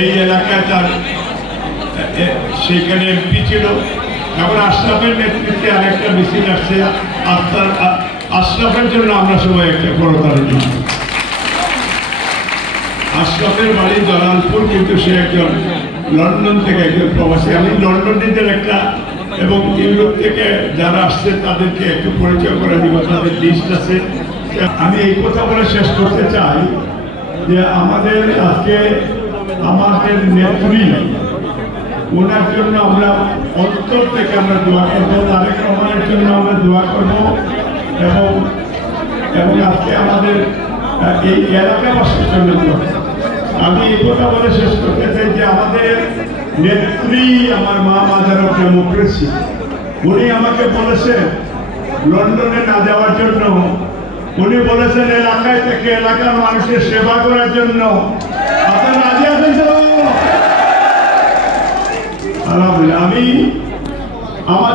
এই এলাকায় তার সেখানে এমপি ছিল। এখন আশরাফের নেতৃত্বে আরেকটা মিছিল আসছে। আশরাফের জন্য আমরা সবাই একটা করতালি দিই। আশরাফের বাড়ি জালালপুর, কিন্তু সে একজন লন্ডন থেকে একজন প্রবাসী। আমি লন্ডনীদের একটা এবং ইউরোপ থেকে যারা আসছে তাদেরকে একটু পরিচয় করে দিব, তাদের লিস্ট আছে। আমি এই কথা বলে শেষ করতে চাই যে আমাদের আজকে আমাদের নেত্রী, ওনার জন্য আমরা অন্তর থেকে আমরা দোয়া করবো, তারেক রহমানের জন্য আমরা দোয়া করবো এবং আজকে আমাদের এই এলাকাবাসীর জন্য দোয়া। আমি এই কথা বলে শেষ করতে চাই যে আমাদের নেত্রী, আমার মা মাদার অফ ডেমোক্রেসি, উনি আমাকে বলেছেন লন্ডনে না যাওয়ার জন্য। উনি বলেছেন এলাকায় থেকে এলাকার মানুষের সেবা করার জন্য। আপনারা রাজি আছেন তো? আলহামদুলিল্লাহ। আমি আমাদের